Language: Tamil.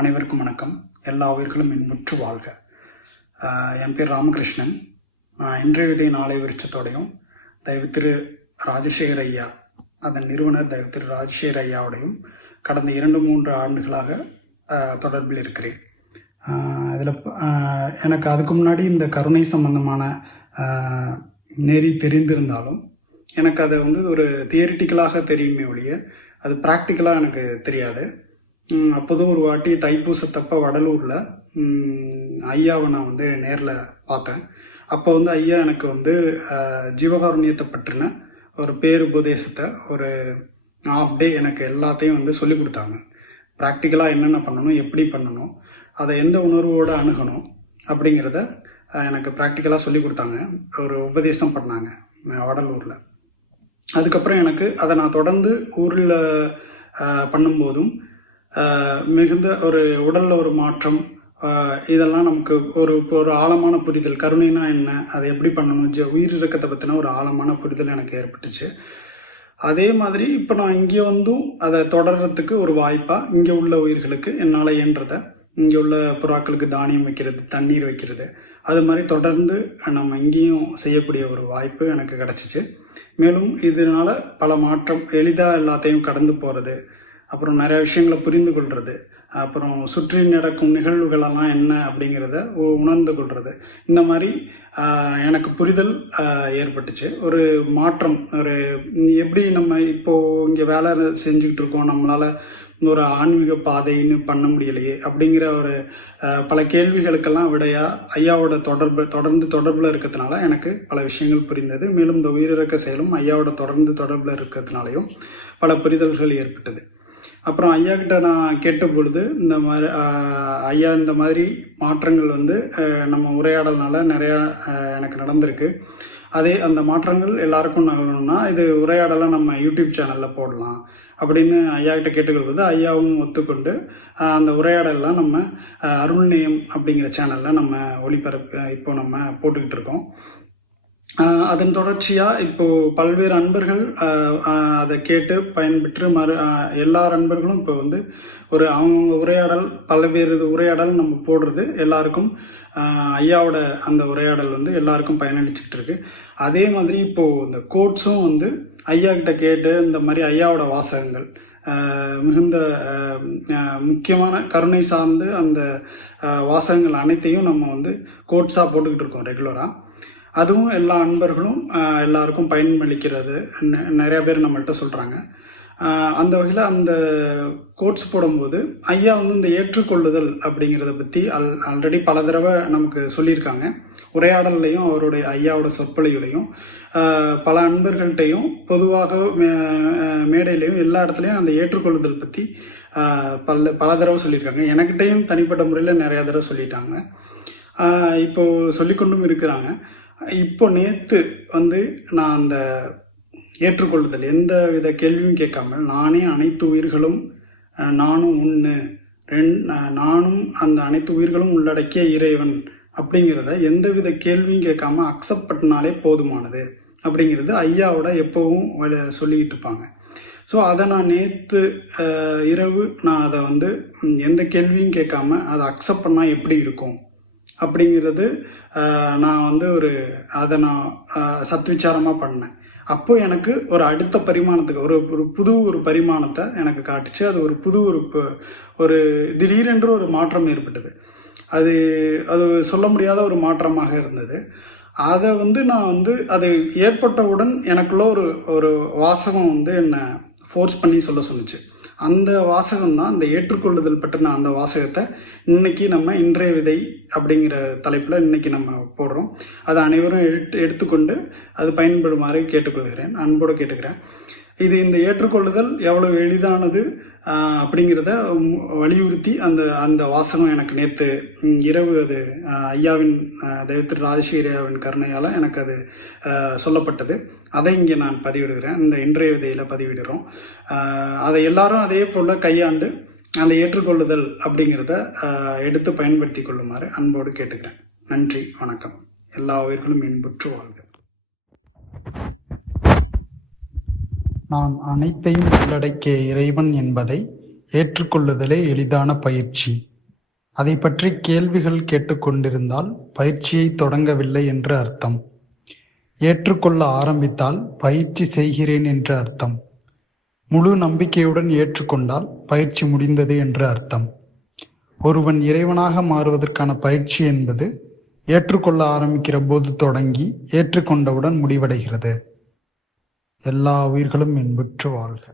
அனைவருக்கும் வணக்கம். எல்லா உயிர்களும் இன்புற்று வாழ்க. என் பேர் ராமகிருஷ்ணன். நான் இன்றைய விதை நாளை விருட்சத்தோடையும் தயவு திரு ராஜசேகர் ஐயா அதன் நிறுவனர் தயவு திரு ராஜசேகர் ஐயாவோடையும் கடந்த இரண்டு மூன்று ஆண்டுகளாக தொடர்பில் இருக்கிறேன். இதில் எனக்கு அதுக்கு முன்னாடி இந்த கருணை சம்பந்தமான நெறி தெரிந்திருந்தாலும் எனக்கு அது வந்து ஒரு தியரிட்டிக்கலாக தெரியுமே ஒழிய அது ப்ராக்டிக்கலாக எனக்கு தெரியாது. அப்போதும் ஒரு வாட்டி தைப்பூசத்தப்ப வடலூரில் ஐயாவை நான் வந்து நேரில் பார்த்தேன். அப்போ வந்து ஐயா எனக்கு வந்து ஜீவகாருண்யத்தை பற்றின ஒரு பேருபதேசத்தை ஒரு ஆஃப் டே எனக்கு எல்லாத்தையும் வந்து சொல்லி கொடுத்தாங்க. ப்ராக்டிக்கலாக என்னென்ன பண்ணணும் எப்படி பண்ணணும் அதை எந்த உணர்வோடு அணுகணும் அப்படிங்கிறத எனக்கு ப்ராக்டிக்கலாக சொல்லி கொடுத்தாங்க. ஒரு உபதேசம் பண்ணாங்க வடலூரில். அதுக்கப்புறம் எனக்கு அதை நான் தொடர்ந்து ஊரில் பண்ணும்போதும் மிகுந்த ஒரு உடலில் ஒரு மாற்றம் இதெல்லாம் நமக்கு ஒரு ஒரு ஆழமான புரிதல். கருணைனா என்ன? அதை எப்படி பண்ணணும்? ஜ உயிரிழக்கத்தை பற்றின ஒரு ஆழமான புரிதல் எனக்கு ஏற்பட்டுச்சு. அதே மாதிரி இப்போ நான் இங்கே வந்தும் அதை தொடர்கிறதுக்கு ஒரு வாய்ப்பாக இங்கே உள்ள உயிர்களுக்கு என்னால் இயன்றதை இங்கே உள்ள புறாக்களுக்கு தானியம் வைக்கிறது தண்ணீர் வைக்கிறது அது மாதிரி தொடர்ந்து நம்ம இங்கேயும் செய்யக்கூடிய ஒரு வாய்ப்பு எனக்கு கிடச்சிச்சு. மேலும் இதனால பல மாற்றம் எளிதாக எல்லாத்தையும் கடந்து போகிறது அப்புறம் நிறைய விஷயங்களை புரிந்து கொள்வது அப்புறம் சுற்றி நடக்கும் நிகழ்வுகளெல்லாம் என்ன அப்படிங்கிறத உணர்ந்து கொள்வது இந்த மாதிரி எனக்கு புரிதல் ஏற்பட்டுச்சு. ஒரு மாற்றம் ஒரு எப்படி நம்ம இப்போது இங்கே வேலை செஞ்சுக்கிட்டு இருக்கோம் நம்மளால ஒரு ஆன்மீக பாதைன்னு பண்ண முடியலையே அப்படிங்கிற ஒரு பல கேள்விகளுக்கெல்லாம் விடையா ஐயாவோட தொடர்பு தொடர்ந்து தொடர்பில் இருக்கிறதுனால எனக்கு பல விஷயங்கள் புரிந்தது. மேலும் இந்த உயிரிழக்க செயலும் ஐயாவோட தொடர்ந்து தொடர்பில் இருக்கிறதுனாலையும் பல புரிதல்கள் ஏற்பட்டது. அப்புறம் ஐயா கிட்ட நான் கேட்ட பொழுது இந்த மாதிரி ஐயா இந்த மாதிரி மாற்றங்கள் வந்து நம்ம உரையாடல்னால நிறையா எனக்கு நடந்திருக்கு. அதே அந்த மாற்றங்கள் எல்லாருக்கும் நகரணும்னா இது உரையாடலாம் நம்ம யூடியூப் சேனலில் போடலாம் அப்படின்னு ஐயா கிட்ட கேட்டுக்கொள்வது ஐயாவும் ஒத்துக்கொண்டு அந்த உரையாடலாம் நம்ம அருள்நேயம் அப்படிங்கிற சேனலில் நம்ம ஒளிபரப்பு இப்போ நம்ம போட்டுக்கிட்டு இருக்கோம். அதன் தொடர்ச்சியாக இப்போது பல்வேறு அன்பர்கள் அதை கேட்டு பயன்பெற்று மறு எல்லா அன்பர்களும் இப்போ வந்து ஒரு அவங்கவுங்க உரையாடல் பல்வேறு இது உரையாடல் நம்ம போடுறது எல்லாருக்கும் ஐயாவோட அந்த உரையாடல் வந்து எல்லாருக்கும் பயனளிச்சுக்கிட்டு இருக்கு. அதே மாதிரி இப்போது இந்த கோட்ஸும் வந்து ஐயா கிட்ட கேட்டு இந்த மாதிரி ஐயாவோட வாசகங்கள் மிகுந்த முக்கியமான கருணை சார்ந்து அந்த வாசகங்கள் அனைத்தையும் நம்ம வந்து கோட்ஸாக போட்டுக்கிட்டு இருக்கோம் ரெகுலராக அதுவும் எல்லா அன்பர்களும் எல்லாருக்கும் பயனளிக்கிறது. நெ- நிறைய பேர் நம்மள்கிட்ட சொல்கிறாங்க அந்த வகையில் அந்த கோட்ஸ் போடும்போது ஐயா வந்து இந்த ஏற்றுக்கொள்ளுதல் அப்படிங்கிறத பற்றி அல் ஆல்ரெடி பல தடவை நமக்கு சொல்லியிருக்காங்க. உரையாடல்லையும் அவருடைய ஐயாவோட சொற்பொழிவுலையும் பல அன்பர்கள்ட்டையும் பொதுவாக மே மேடையிலையும் எல்லா இடத்துலையும் அந்த ஏற்றுக்கொள்ளுதல் பற்றி பல பல தடவை சொல்லியிருக்காங்க. எனக்கிட்டையும் தனிப்பட்ட முறையில் நிறையா தடவை சொல்லிட்டாங்க. இப்போது சொல்லிக்கொண்டும் இருக்கிறாங்க. இப்போ நேற்று வந்து நான் அந்த ஏற்றுக்கொள்ளுதல் எந்த வித கேள்வியும் கேட்காமல் நானே அனைத்து உயிர்களும் நானும் ஒன்று ரெண் நானும் அந்த அனைத்து உயிர்களும் உள்ளடக்கிய இறைவன் அப்படிங்கிறத எந்தவித கேள்வியும் கேட்காம அக்செப்ட் பண்ணாலே போதுமானது அப்படிங்கிறது ஐயாவோட எப்போவும் சொல்லிக்கிட்டு இருப்பாங்க. ஸோ அதை நான் நேற்று இரவு நான் அதை வந்து எந்த கேள்வியும் கேட்காம அதை அக்செப்ட் பண்ணால் எப்படி இருக்கும்? அப்படிங்கிறது நான் வந்து ஒரு அதை நான் சத்விச்சாரமாக பண்ணேன். அப்போது எனக்கு ஒரு அடுத்த பரிமாணத்துக்கு ஒரு ஒரு புது ஒரு பரிமாணத்தை எனக்கு காட்டுச்சு. அது ஒரு புது ஒரு ஒரு திடீரென்று ஒரு மாற்றம் ஏற்பட்டது. அது அது சொல்ல முடியாத ஒரு மாற்றமாக இருந்தது. அதை வந்து நான் வந்து அது ஏற்பட்டவுடன் எனக்குள்ள ஒரு ஒரு வாசகம் வந்து என்னை ஃபோர்ஸ் பண்ணி சொல்ல சொன்னிச்சு. அந்த வாசகம் தான் அந்த ஏற்றுக்கொள்ளுதல் பற்றின அந்த வாசகத்தை இன்னைக்கு நம்ம இன்றைய விதை அப்படிங்கிற தலைப்பில் இன்னைக்கு நம்ம போடுறோம். அதை அனைவரும் எடுத்து எடுத்துக்கொண்டு அது பயன்படுமாறு கேட்டுக்கொள்கிறேன். அன்போடு கேட்டுக்கிறேன். இது இந்த ஏற்றுக்கொள்ளுதல் எவ்வளவு எளிதானது அப்படிங்கிறத வலியுறுத்தி அந்த அந்த வாசகம் எனக்கு நேற்று இரவு அது ஐயாவின் தெய்வத்திரு ராஜசேகரியாவின் கருணையால் எனக்கு அது சொல்லப்பட்டது. அதை இங்கே நான் பதிவிடுகிறேன். இந்த இன்றைய விதையில் பதிவிடுறோம். அதை எல்லாரும் அதே போல் கையாண்டு அந்த ஏற்றுக்கொள்ளுதல் அப்படிங்கிறத எடுத்து பயன்படுத்தி கொள்ளுமாறு அன்போடு கேட்டுக்கிறேன். நன்றி வணக்கம். எல்லா உயிர்களும் இன்புற்று வாழ்க. நான் அனைத்தையும் உள்ளடக்கிய இறைவன் என்பதை ஏற்றுக்கொள்ளுதலே எளிதான பயிற்சி. அதை பற்றி கேள்விகள் கேட்டுக்கொண்டிருந்தால் பயிற்சியை தொடங்கவில்லை என்று அர்த்தம். ஏற்றுக்கொள்ள ஆரம்பித்தால் பயிற்சி செய்கிறேன் என்று அர்த்தம். முழு நம்பிக்கையுடன் ஏற்றுக்கொண்டால் பயிற்சி முடிந்தது என்று அர்த்தம். ஒருவன் இறைவனாக மாறுவதற்கான பயிற்சி என்பது ஏற்றுக்கொள்ள ஆரம்பிக்கிற போது தொடங்கி ஏற்றுக்கொண்டவுடன் முடிவடைகிறது. எல்லா உயிர்களும் இன்புற்று வாழ்க.